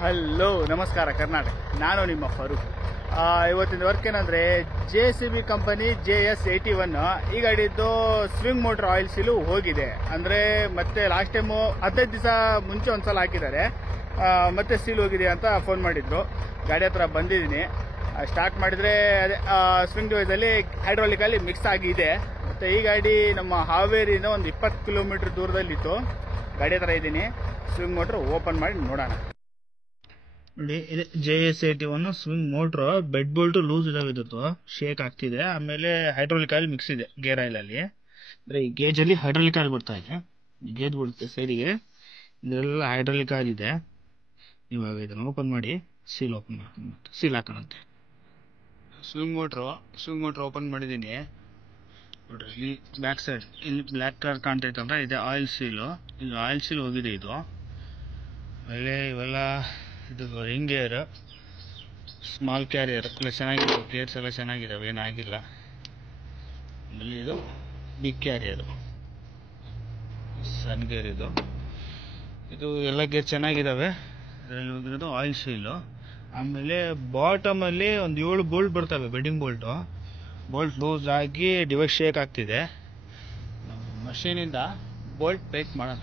Hello ನಮಸ್ಕಾರ ಕರ್ನಾಟಕ. ನಾನು ನಿಮ್ಮ ಫಾರೂಕ್. ಇವತ್ತಿನ ವರ್ಕ್ ಏನಂದರೆ JCB ಕಂಪನಿ JS81 ಈ ಗಾಡಿದ್ದು ಸ್ವಿಂಗ್ ಮೋಟ್ರ್ ಆಯಿಲ್ ಸೀಲು ಹೋಗಿದೆ. ಅಂದರೆ ಮತ್ತೆ ಲಾಸ್ಟ್ ಟೈಮು 15 ದಿವಸ ಮುಂಚೆ ಒಂದ್ಸಲ ಹಾಕಿದ್ದಾರೆ, ಮತ್ತೆ ಸೀಲ್ ಹೋಗಿದೆ ಅಂತ ಫೋನ್ ಮಾಡಿದ್ರು. ಗಾಡಿ ಹತ್ರ ಬಂದಿದ್ದೀನಿ. ಸ್ಟಾರ್ಟ್ ಮಾಡಿದರೆ ಅದೇ ಸ್ವಿಂಗ್ ಡಿವೈಸಲ್ಲಿ ಹೈಡ್ರಾಲಿಕಲ್ಲಿ ಮಿಕ್ಸ್ ಆಗಿದೆ. ಮತ್ತು ಈ ಗಾಡಿ ನಮ್ಮ ಹಾವೇರಿಯಿಂದ ಒಂದು 20 ಕಿಲೋಮೀಟ್ರ್ ದೂರದಲ್ಲಿತ್ತು. ಗಾಡಿ ಹತ್ರ ಇದ್ದೀನಿ. ಸ್ವಿಂಗ್ ಮೋಟ್ರ್ ಓಪನ್ ಮಾಡಿ ನೋಡೋಣ. ನೋಡಿ, ಇದೆ JS81 swing motor. Bed bolt loose ಇದಾಗಿದ್ದು ಶೇಕ್ ಆಗ್ತಿದೆ. ಆಮೇಲೆ ಹೈಡ್ರಾಲಿಕ್ ಆಯಿಲ್ ಮಿಕ್ಸ್ ಇದೆ ಗೇರ್ ಆಯಿಲಲ್ಲಿ. ಅಂದರೆ ಈ ಗೇಜಲ್ಲಿ ಹೈಡ್ರಾಲಿಕ್ ಆಯಿಲ್ ಬರ್ತಾ ಇದೆ. ಗೇಜ್ ಬರುತ್ತೆ ಸೈಡಿಗೆ, ಇದೆಲ್ಲ ಹೈಡ್ರಾಲಿಕ್ ಆಯಿಲ್ ಇದೆ. ಇವಾಗ ಇದನ್ನು ಓಪನ್ ಮಾಡಿ ಸೀಲ್ ಓಪನ್ ಮಾಡ್ತೀನಿ, ಸೀಲ್ ಹಾಕೋಣಂತೆ. ಸ್ವಿಂಗ್ ಮೋಟ್ರ್ ಓಪನ್ ಮಾಡಿದ್ದೀನಿ. ನೋಡ್ರಿ, ಇಲ್ಲಿ ಬ್ಯಾಕ್ ಸೈಡ್ ಇಲ್ಲಿ ಬ್ಲ್ಯಾಕ್ ಕಲರ್ ಕಾಣ್ತೈತಲ್ಲ, ಇದೆ ಆಯಿಲ್ ಸೀಲು. ಇದು ಆಯಿಲ್ ಸೀಲ್ ಹೋಗಿದೆ. ಇದು ಆಮೇಲೆ ಇವೆಲ್ಲ ಇದು ರಿಂಗ್ ಗೇರ್, ಸ್ಮಾಲ್ ಕ್ಯಾರಿಯರ್ ಎಲ್ಲ ಚೆನ್ನಾಗಿದೆ. ಗೇರ್ಸ್ ಎಲ್ಲ ಚೆನ್ನಾಗಿದ್ದಾವೆ, ಏನಾಗಿಲ್ಲ. ಆಮೇಲೆ ಇದು ಬಿಗ್ ಕ್ಯಾರಿಯರು, ಸನ್ ಗೇರ್. ಇದು ಎಲ್ಲ ಗೇರ್ ಚೆನ್ನಾಗಿದ್ದಾವೆ. ಇದರಲ್ಲಿ ಹೋಗಿರೋದು ಆಯಿಲ್ ಸೀಲು. ಆಮೇಲೆ ಬಾಟಮಲ್ಲಿ ಒಂದು 7 ಬೋಲ್ಟ್ ಬರ್ತವೆ, ಬೆಡ್ಡಿಂಗ್ ಬೋಲ್ಟ್ ಲೂಸ್ ಆಗಿ ಡಿವೈಸ್ ಶೇಕ್ ಆಗ್ತಿದೆ. ಮಷೀನಿಂದ ಬೋಲ್ಟ್ ಟೈಟ್ ಮಾಡೋಣ.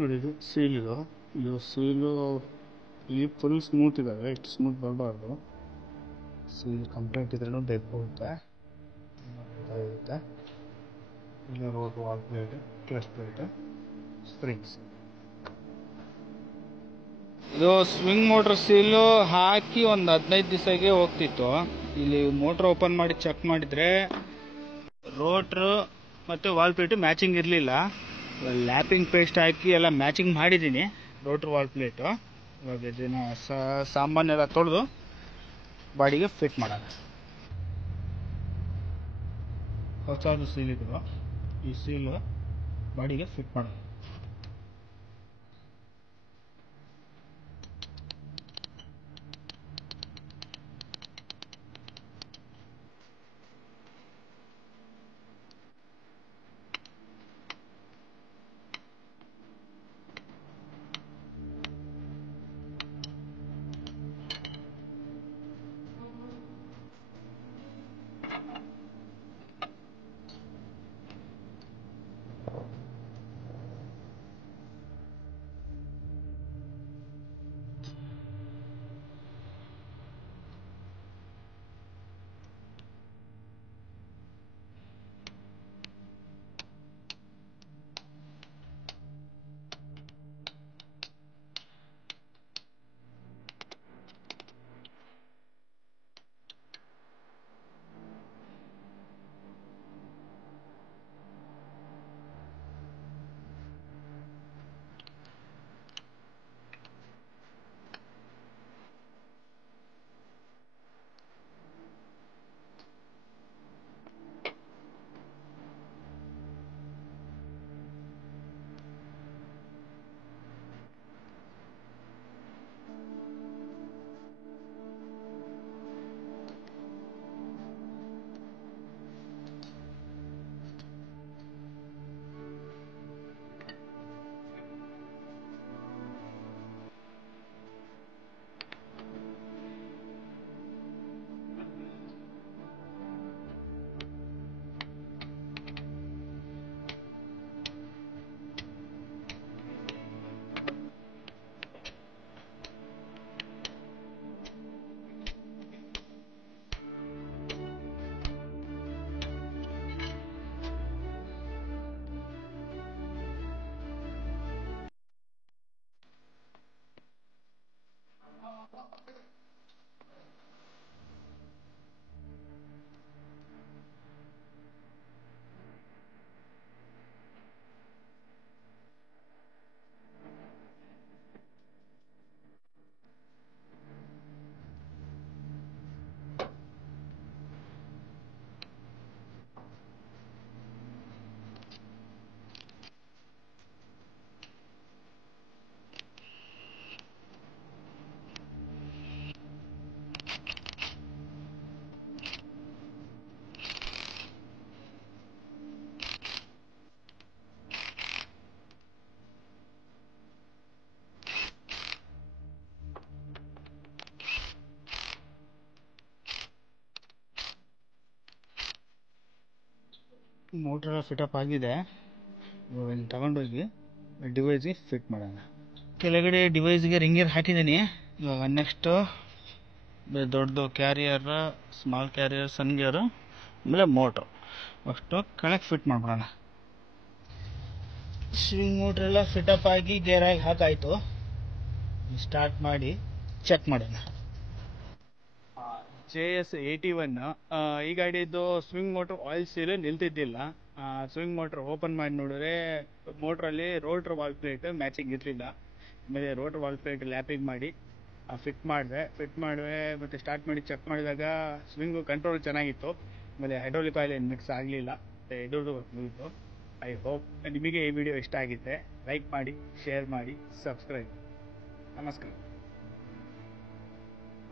ನೋಡಿ, ಇದು ಸೀಲು ಇಲ್ಲಿ ಫುಲ್ ಸ್ಮೂತ್ ಇದ್ದಾವೆ. ಇಷ್ಟು ಸ್ಮೂತ್ ಬರಬಾರ್ದು. ಸೀಲ್ ಕಂಪ್ಲೇಂಟ್ ಇದ್ರೂ ಡೆಡ್ ಹೋಗುತ್ತೆ. ಇಲ್ಲಿ road wall plate, clutch plate, springs. ಇದು ಸ್ವಿಂಗ್ ಮೋಟ್ರ್ ಸೀಲು ಹಾಕಿ ಒಂದು 15 ದಿವಸಕ್ಕೆ ಹೋಗ್ತಿತ್ತು. ಇಲ್ಲಿ ಮೋಟ್ರ್ ಓಪನ್ ಮಾಡಿ ಚೆಕ್ ಮಾಡಿದರೆ ರೋಟ್ರು ಮತ್ತು ವಾಲ್ ಪ್ಲೇಟು ಮ್ಯಾಚಿಂಗ್ ಇರಲಿಲ್ಲ. ಲ್ಯಾಪಿಂಗ್ ಪೇಸ್ಟ್ ಹಾಕಿ ಎಲ್ಲ ಮ್ಯಾಚಿಂಗ್ ಮಾಡಿದ್ದೀನಿ, ರೋಟ್ರ್ ವಾಲ್ ಪ್ಲೇಟು. ಇವಾಗ ಇದನ್ನು ಸಾಮಾನೆಲ್ಲ ತೊಳೆದು ಬಾಡಿಗೆ ಫಿಟ್ ಮಾಡೋಣ. ಹೊಸದು ಸೀಲ್ ಇದ್ರು, ಈ ಸೀಲು ಬಾಡಿಗೆ ಫಿಟ್ ಮಾಡೋಣ. ಮೋಟ್ರೆಲ್ಲ ಫಿಟಪ್ ಆಗಿದೆ. ಇವಾಗ ತಗೊಂಡೋಗಿ ಡಿವೈಸ್ಗೆ ಫಿಟ್ ಮಾಡೋಣ. ಕೆಳಗಡೆ ಡಿವೈಸ್ಗೆ ರಿಂಗರ್ ಹಾಕಿದ್ದೀನಿ. ಇವಾಗ ನೆಕ್ಸ್ಟು ದೊಡ್ಡದು ಕ್ಯಾರಿಯರ್, ಸ್ಮಾಲ್ ಕ್ಯಾರಿಯರ್, ಸನ್ ಗೇರು, ಆಮೇಲೆ ಮೋಟ್ರು ಅಷ್ಟು ಕೆಳಗೆ ಫಿಟ್ ಮಾಡ್ಬಿಡೋಣ. ಸ್ವಿಂಗ್ ಮೋಟ್ರೆಲ್ಲ ಫಿಟಪ್ ಆಗಿ ಗೇರಾಗಿ ಹಾಕಾಯಿತು. ಸ್ಟಾರ್ಟ್ ಮಾಡಿ ಚೆಕ್ ಮಾಡೋಣ. JS81 ಈ ಗಾಡಿದು ಸ್ವಿಂಗ್ ಮೋಟ್ರ್ ಆಯಿಲ್ ಸೀಲ್ ನಿಲ್ತಿದ್ದಿಲ್ಲ. ಸ್ವಿಂಗ್ ಮೋಟ್ರ್ ಓಪನ್ ಮಾಡಿ ನೋಡಿದ್ರೆ ಮೋಟ್ರಲ್ಲಿ ರೋಟ್ರ್ ವಾಲ್ ಪ್ಲೇಟ್ ಮ್ಯಾಚಿಂಗ್ ಇರಲಿಲ್ಲ. ಆಮೇಲೆ ರೋಟ್ರ್ ವಾಲ್ ಪ್ಲೇಟ್ ಲ್ಯಾಪಿಂಗ್ ಮಾಡಿ ಫಿಟ್ ಮಾಡಿದೆ ಮತ್ತು ಸ್ಟಾರ್ಟ್ ಮಾಡಿ ಚೆಕ್ ಮಾಡಿದಾಗ ಸ್ವಿಂಗು ಕಂಟ್ರೋಲ್ ಚೆನ್ನಾಗಿತ್ತು. ಆಮೇಲೆ ಹೈಡ್ರೋಲಿಕ್ ಆಯಿಲ್ ಏನು ಮಿಕ್ಸ್ ಆಗಲಿಲ್ಲ. ಇದ್ರದ್ದು ಮುಗಿತು. ಐ ಹೋಪ್ ನಿಮಗೆ ಈ ವಿಡಿಯೋ ಇಷ್ಟ ಆಗಿದೆ. ಲೈಕ್ ಮಾಡಿ, ಶೇರ್ ಮಾಡಿ, ಸಬ್ಸ್ಕ್ರೈಬ್. ನಮಸ್ಕಾರ.